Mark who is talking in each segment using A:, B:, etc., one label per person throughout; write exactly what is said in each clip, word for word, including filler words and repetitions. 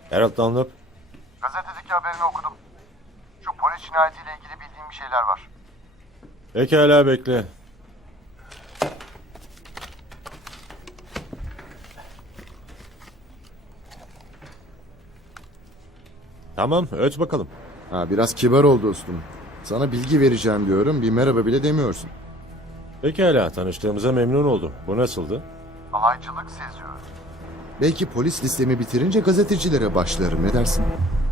A: Harold Dunlop.
B: Gazetedeki haberini okudum. Şu polis cinayetiyle ilgili bildiğim bir şeyler var.
A: Pekala, bekle. Tamam, öt bakalım.
C: Ha, biraz kibar ol dostum. Sana bilgi vereceğim diyorum, bir merhaba bile demiyorsun.
A: Pekala, tanıştığımıza memnun oldum. Bu nasıldı?
B: Alaycılık seziyorum.
C: Belki polis listemi bitirince gazetecilere başlarım, ne dersin?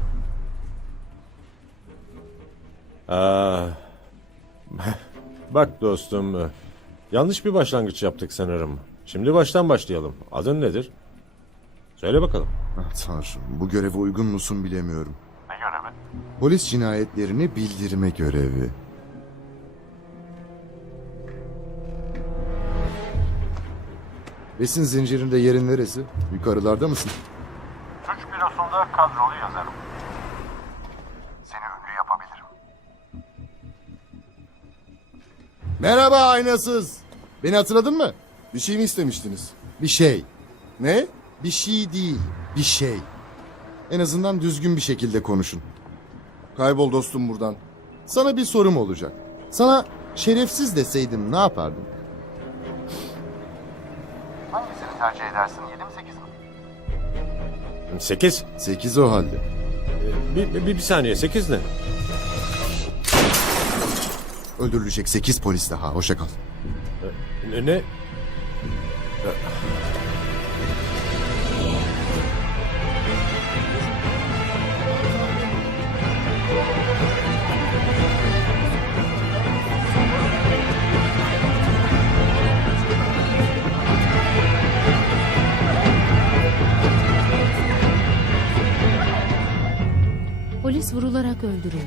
A: Aa, bak dostum, yanlış bir başlangıç yaptık sanırım. Şimdi baştan başlayalım. Adın nedir? Söyle bakalım.
C: Ah tanrım, bu göreve uygun musun bilemiyorum.
B: Ne görevi?
C: Polis cinayetlerini bildirme görevi. Besin zincirinde yerin neresi? Yukarılarda mısın?
B: Suç bürosunda kadrolu yazarım. Seni ünlü yapabilirim.
C: Merhaba aynasız. Beni hatırladın mı?
D: Bir şey mi istemiştiniz?
C: Bir şey.
D: Ne?
C: Bir şey değil, bir şey. En azından düzgün bir şekilde konuşun.
D: Kaybol dostum buradan.
C: Sana bir sorum olacak. Sana şerefsiz deseydim ne yapardın?
B: Hangisini tercih edersin? Yedi mi sekiz mi?
A: Sekiz.
C: Sekiz o halde.
A: Bir, bir, bir saniye, sekiz ne?
C: Öldürülecek sekiz polis daha. Hoşça kal.
A: Ne? ne?
E: Polis vurularak öldürüldü.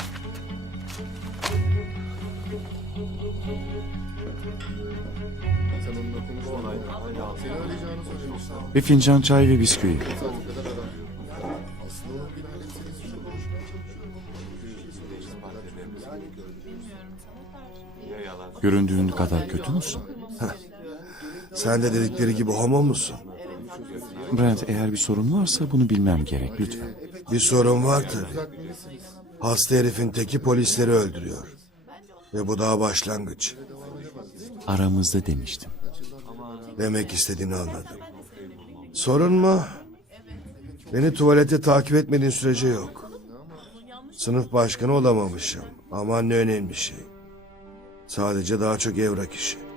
F: Bir fincan çay ve bisküvi. Göründüğün kadar kötü müsün?
G: Sen de dedikleri gibi homo musun?
F: Brent, eğer bir sorun varsa bunu bilmem gerek lütfen.
G: Bir sorun var tabii. Hasta herifin teki polisleri öldürüyor. Ve bu daha başlangıç.
F: Aramızda demiştim.
G: Demek istediğini anladım. Sorun mu? Beni tuvalete takip etmediğin sürece yok. Sınıf başkanı olamamışım. Ama ne önemli şey. Sadece daha çok evrak işi.